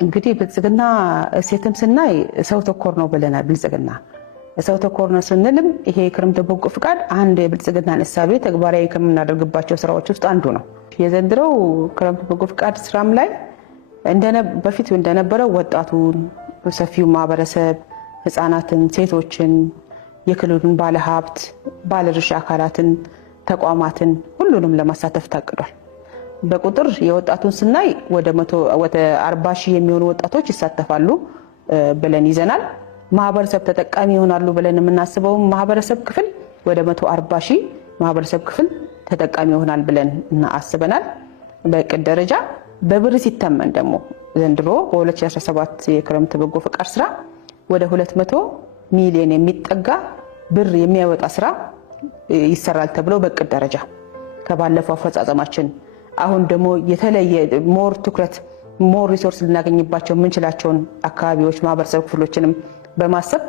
እንግዲህ ብልጽግና እሴትም ስናይ ሰው ተኮር ነው ብለናል። ብልጽግና ሰው ተኮር ነው ስንልም ይሄ የክረምት በጎ ፍቃድ አንድ የብልጽግና እሳቤ ተግባራዊ ከምናደርግባቸው ስራዎች ውስጥ አንዱ ነው። የዘንድሮው ክረምት በጎ ፍቃድ ስራም ላይ በፊት እንደነበረው ወጣቱን፣ ሰፊው ማህበረሰብ፣ ህፃናትን፣ ሴቶችን፣ የክልሉን ባለሀብት፣ ባለድርሻ አካላትን፣ ተቋማትን ሁሉንም ለማሳተፍ ታቅዷል። በቁጥር የወጣቱን ስናይ ወደ 40 ሺህ የሚሆኑ ወጣቶች ይሳተፋሉ ብለን ይዘናል። ማህበረሰብ ተጠቃሚ ይሆናሉ ብለን የምናስበው ማህበረሰብ ክፍል ወደ 140 ሺህ ማህበረሰብ ክፍል ተጠቃሚ ይሆናል ብለን አስበናል። በእቅድ ደረጃ በብር ሲተመን ደግሞ ዘንድሮ በ2017 የክረምት በጎ ፍቃድ ስራ ወደ 200 ሚሊዮን የሚጠጋ ብር የሚያወጣ ስራ ይሰራል ተብሎ በእቅድ ደረጃ ከባለፈው አፈጻጸማችን አሁን ደግሞ የተለየ ሞር ትኩረት ሞር ሪሶርስ ልናገኝባቸው የምንችላቸውን አካባቢዎች ማህበረሰብ ክፍሎችንም በማሰብ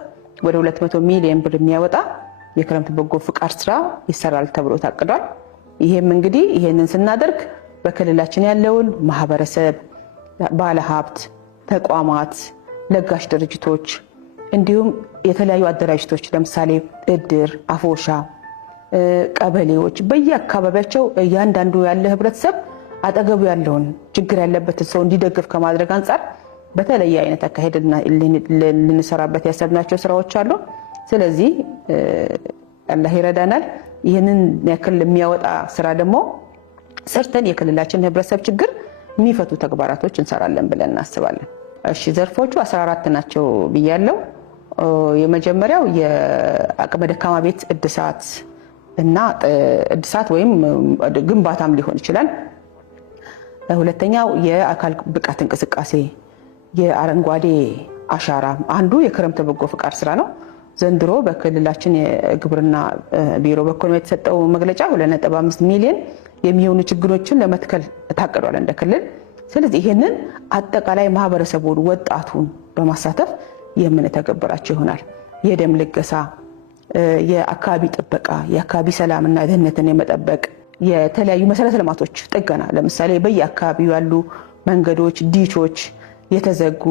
ወደ 200 ሚሊዮን ብር የሚያወጣ የክረምት በጎ ፍቃድ ስራ ይሰራል ተብሎ ታቅዷል። ይሄም እንግዲህ ይሄንን ስናደርግ በክልላችን ያለውን ማህበረሰብ፣ ባለሀብት፣ ተቋማት፣ ለጋሽ ድርጅቶች እንዲሁም የተለያዩ አደራጅቶች ለምሳሌ እድር፣ አፎሻ፣ ቀበሌዎች በየአካባቢያቸው እያንዳንዱ ያለ ህብረተሰብ አጠገቡ ያለውን ችግር ያለበትን ሰው እንዲደግፍ ከማድረግ አንጻር በተለየ አይነት አካሄድ ልንሰራበት ያሰብናቸው ስራዎች አሉ። ስለዚህ አላህ ይረዳናል። ይህንን ያክል የሚያወጣ ስራ ደግሞ ሰርተን የክልላችን ህብረተሰብ ችግር የሚፈቱ ተግባራቶች እንሰራለን ብለን እናስባለን። እሺ፣ ዘርፎቹ 14 ናቸው ብያለሁ። የመጀመሪያው የአቅመ ደካማ ቤት እድሳት እና እድሳት ወይም ግንባታም ሊሆን ይችላል። ሁለተኛው የአካል ብቃት እንቅስቃሴ፣ የአረንጓዴ አሻራ አንዱ የክረምት በጎ ፍቃድ ስራ ነው። ዘንድሮ በክልላችን የግብርና ቢሮ በኩል የተሰጠው መግለጫ 2.5 ሚሊዮን የሚሆኑ ችግኞችን ለመትከል ታቅዷል እንደ ክልል። ስለዚህ ይሄንን አጠቃላይ ማህበረሰቡን ወጣቱን በማሳተፍ የምንተገብራቸው ይሆናል። የደም ልገሳ፣ የአካባቢ ጥበቃ፣ የአካባቢ ሰላምና ደህንነትን የመጠበቅ የተለያዩ መሰረተ ልማቶች ጥገና፣ ለምሳሌ በየአካባቢው ያሉ መንገዶች፣ ዲቾች የተዘጉ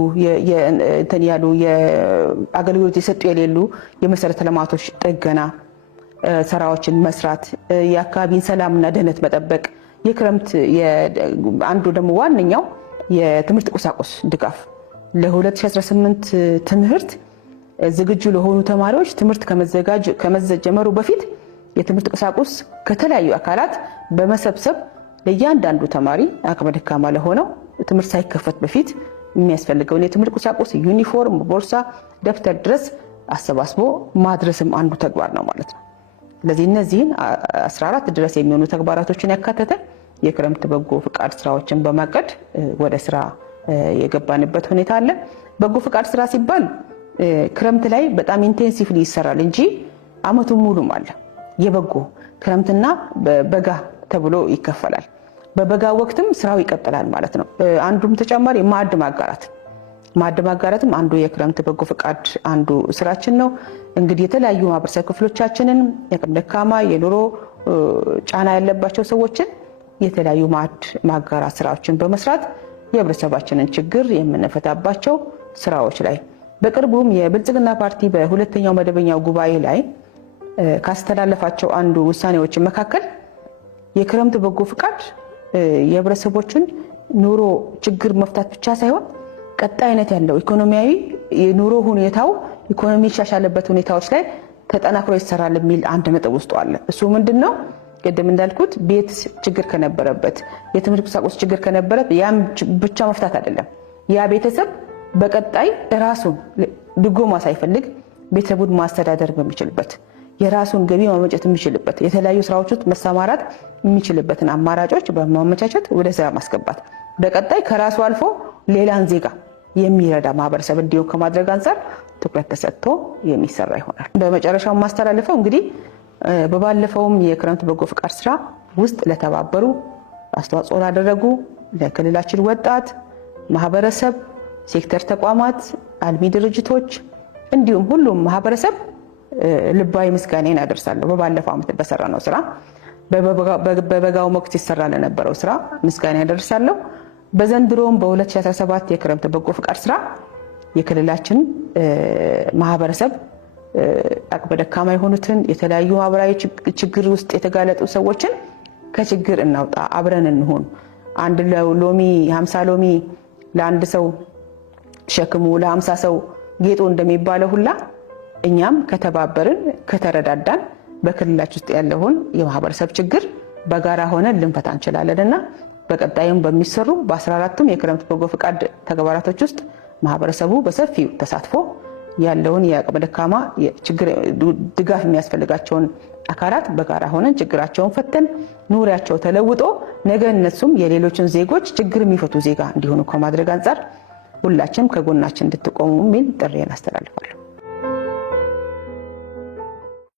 ያሉ የአገልግሎት የሰጡ የሌሉ የመሰረተ ልማቶች ጥገና ስራዎችን መስራት፣ የአካባቢን ሰላምና ደህንነት መጠበቅ። የክረምት አንዱ ደግሞ ዋነኛው የትምህርት ቁሳቁስ ድጋፍ ለ2018 ትምህርት ዝግጁ ለሆኑ ተማሪዎች ትምህርት ከመጀመሩ በፊት የትምህርት ቁሳቁስ ከተለያዩ አካላት በመሰብሰብ ለእያንዳንዱ ተማሪ አቅመ ደካማ ለሆነው ትምህርት ሳይከፈት በፊት የሚያስፈልገውን የትምህርት ቁሳቁስ ዩኒፎርም፣ ቦርሳ፣ ደብተር ድረስ አሰባስቦ ማድረስም አንዱ ተግባር ነው ማለት ነው። ስለዚህ እነዚህን 14 ድረስ የሚሆኑ ተግባራቶችን ያካተተ የክረምት በጎ ፍቃድ ስራዎችን በማቀድ ወደ ስራ የገባንበት ሁኔታ አለ። በጎ ፍቃድ ስራ ሲባል ክረምት ላይ በጣም ኢንቴንሲቭሊ ይሰራል እንጂ አመቱን ሙሉም አለ። የበጎ ክረምትና በጋ ተብሎ ይከፈላል። በበጋ ወቅትም ስራው ይቀጥላል ማለት ነው። አንዱም ተጨማሪ ማዕድ ማጋራትም አንዱ የክረምት በጎ ፍቃድ አንዱ ስራችን ነው። እንግዲህ የተለያዩ ማህበረሰብ ክፍሎቻችንን የአቅመ ደካማ የኑሮ ጫና ያለባቸው ሰዎችን የተለያዩ ማዕድ ማጋራት ስራዎችን በመስራት የህብረተሰባችንን ችግር የምንፈታባቸው ስራዎች ላይ በቅርቡም የብልጽግና ፓርቲ በሁለተኛው መደበኛው ጉባኤ ላይ ካስተላለፋቸው አንዱ ውሳኔዎች መካከል የክረምት በጎ ፍቃድ የህብረተሰቦችን ኑሮ ችግር መፍታት ብቻ ሳይሆን ቀጣይነት ያለው ኢኮኖሚያዊ የኑሮ ሁኔታው ኢኮኖሚ የተሻሻለበት ሁኔታዎች ላይ ተጠናክሮ ይሰራል የሚል አንድ ነጥብ ውስጥ አለ። እሱ ምንድነው? ቅድም እንዳልኩት ቤት ችግር ከነበረበት፣ የትምህርት ቁሳቁስ ችግር ከነበረበት ያም ብቻ መፍታት አይደለም። ያ ቤተሰብ በቀጣይ ራሱን ድጎማ ሳይፈልግ ቤተሰቡን ማስተዳደር በሚችልበት የራሱን ገቢ ማመንጨት የሚችልበት የተለያዩ ስራዎች ውስጥ መሰማራት የሚችልበትን አማራጮች በማመቻቸት ወደ ስራ ማስገባት በቀጣይ ከራሱ አልፎ ሌላን ዜጋ የሚረዳ ማህበረሰብ እንዲሆን ከማድረግ አንፃር ትኩረት ተሰጥቶ የሚሰራ ይሆናል። በመጨረሻው ማስተላለፈው እንግዲህ በባለፈውም የክረምት በጎ ፍቃድ ስራ ውስጥ ለተባበሩ አስተዋጽኦ ላደረጉ ለክልላችን ወጣት ማህበረሰብ፣ ሴክተር ተቋማት፣ አልሚ ድርጅቶች እንዲሁም ሁሉም ማህበረሰብ ልባዊ ምስጋናን አደርሳለሁ። በባለፈው ዓመት በሰራነው ስራ በበጋው ወቅት ይሰራ ለነበረው ስራ ምስጋና ያደርሳለሁ። በዘንድሮም በ2017 የክረምት በጎ ፍቃድ ስራ የክልላችን ማህበረሰብ አቅመ ደካማ የሆኑትን የተለያዩ ማህበራዊ ችግር ውስጥ የተጋለጡ ሰዎችን ከችግር እናውጣ፣ አብረን እንሆን። አንድ ሎሚ 50 ሎሚ ለአንድ ሰው ሸክሙ ለ50 ሰው ጌጡ እንደሚባለው ሁላ እኛም ከተባበርን ከተረዳዳን በክልላችን ውስጥ ያለውን የማህበረሰብ ችግር በጋራ ሆነን ልንፈታ እንችላለንና በቀጣይም በሚሰሩ በ14ቱም የክረምት በጎ ፍቃድ ተግባራቶች ውስጥ ማህበረሰቡ በሰፊው ተሳትፎ ያለውን የአቅመ ደካማ ችግር ድጋፍ የሚያስፈልጋቸውን አካላት በጋራ ሆነን ችግራቸውን ፈተን ኑሪያቸው ተለውጦ ነገ እነሱም የሌሎችን ዜጎች ችግር የሚፈቱ ዜጋ እንዲሆኑ ከማድረግ አንፃር ሁላችንም ከጎናችን እንድትቆሙ የሚል ጥሪዬን አስተላልፋለሁ።